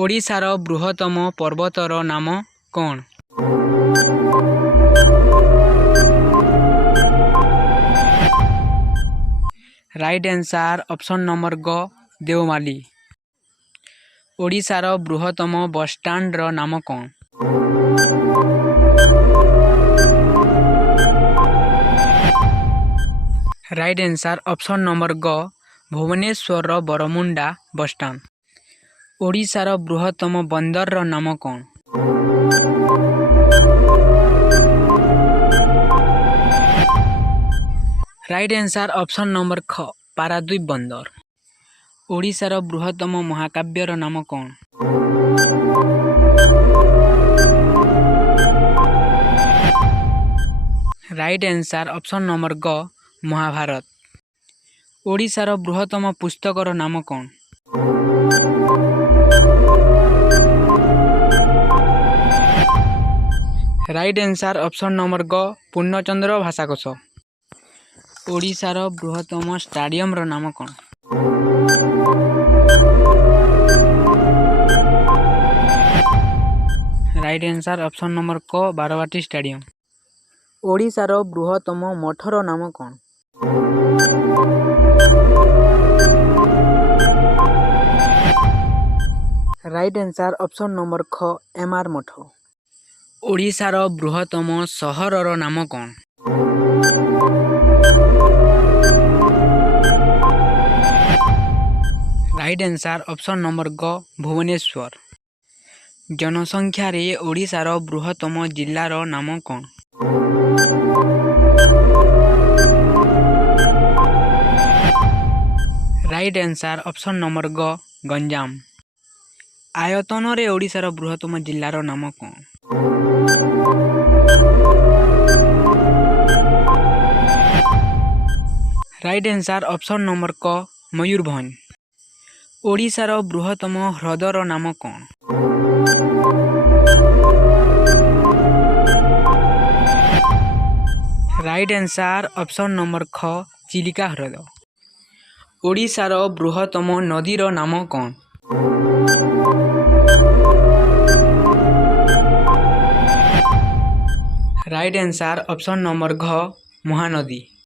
ଓଡ଼ିଶାର ବୃହତ୍ତମ ପର୍ବତର ନାମ କ'ଣ? ରାଇଟ୍ ଆନ୍ସାର ଅପସନ୍ ନମ୍ବର ଗ ଦେଓମାଳି। ଓଡ଼ିଶାର ବୃହତ୍ତମ ବସଷ୍ଟାଣ୍ଡର ନାମ କ'ଣ? ରାଇଟ୍ ଆନ୍ସାର ଅପସନ୍ ନମ୍ବର ଗ ଭୁବନେଶ୍ୱରର ବରମୁଣ୍ଡା ବସଷ୍ଟାଣ୍ଡ। ଓଡ଼ିଶାର ବୃହତ୍ତମ ବନ୍ଦରର ନାମ କ'ଣ? ରାଇଟ୍ ଆନ୍ସାର ଅପସନ୍ ନମ୍ବର ଖ ପାରାଦ୍ୱୀପ ବନ୍ଦର। ଓଡ଼ିଶାର ବୃହତ୍ତମ ମହାକାବ୍ୟର ନାମ କ'ଣ? ରାଇଟ୍ ଆନ୍ସାର ଅପସନ୍ ନମ୍ବର ଗ ମହାଭାରତ। ଓଡ଼ିଶାର ବୃହତ୍ତମ ପୁସ୍ତକର ନାମ କ'ଣ? ରାଇଟ୍ ଆନ୍ସାର ଅପସନ୍ ନମ୍ବର ଗ ପୂର୍ଣ୍ଣଚନ୍ଦ୍ର ଭାଷାକୋଷ। ଓଡ଼ିଶାର ବୃହତ୍ତମ ଷ୍ଟାଡିୟମର ନାମ କ'ଣ? ରାଇଟ୍ ଆନ୍ସାର ଅପସନ୍ ନମ୍ବର କ ବାରବାଟୀ ଷ୍ଟାଡିୟମ। ଓଡ଼ିଶାର ବୃହତ୍ତମ ମଠର ନାମ କ'ଣ? ରାଇଟ୍ ଆନ୍ସାର ଅପସନ୍ ନମ୍ବର ଖ ଏମାର ମଠ। ଓଡ଼ିଶାର ବୃହତ୍ତମ ସହରର ନାମ କ'ଣ? ରାଇଟ୍ ଆନ୍ସାର ଅପସନ୍ ନମ୍ବର ଗ ଭୁବନେଶ୍ୱର। ଜନସଂଖ୍ୟାରେ ଓଡ଼ିଶାର ବୃହତ୍ତମ ଜିଲ୍ଲାର ନାମ କ'ଣ? ରାଇଟ୍ ଆନ୍ସାର ଅପସନ୍ ନମ୍ବର ଗ ଗଞ୍ଜାମ। ଆୟତନରେ ଓଡ଼ିଶାର ବୃହତ୍ତମ ଜିଲ୍ଲାର ନାମ କ'ଣ? ରାଇଟ୍ ଆନ୍ସାର ଅପସନ୍ ନମ୍ବର କ ମୟୂରଭଞ୍ଜ। ଓଡ଼ିଶାର ବୃହତ୍ତମ ହ୍ରଦର ନାମ କ'ଣ? ରାଇଟ୍ ଆନ୍ସାର ଅପସନ୍ ନମ୍ବର ଖ ଚିଲିକା ହ୍ରଦ। ଓଡ଼ିଶାର ବୃହତ୍ତମ ନଦୀର ନାମ କ'ଣ? ରାଇଟ୍ ଆନ୍ସାର ଅପସନ୍ ନମ୍ବର ଘ ମହାନଦୀ।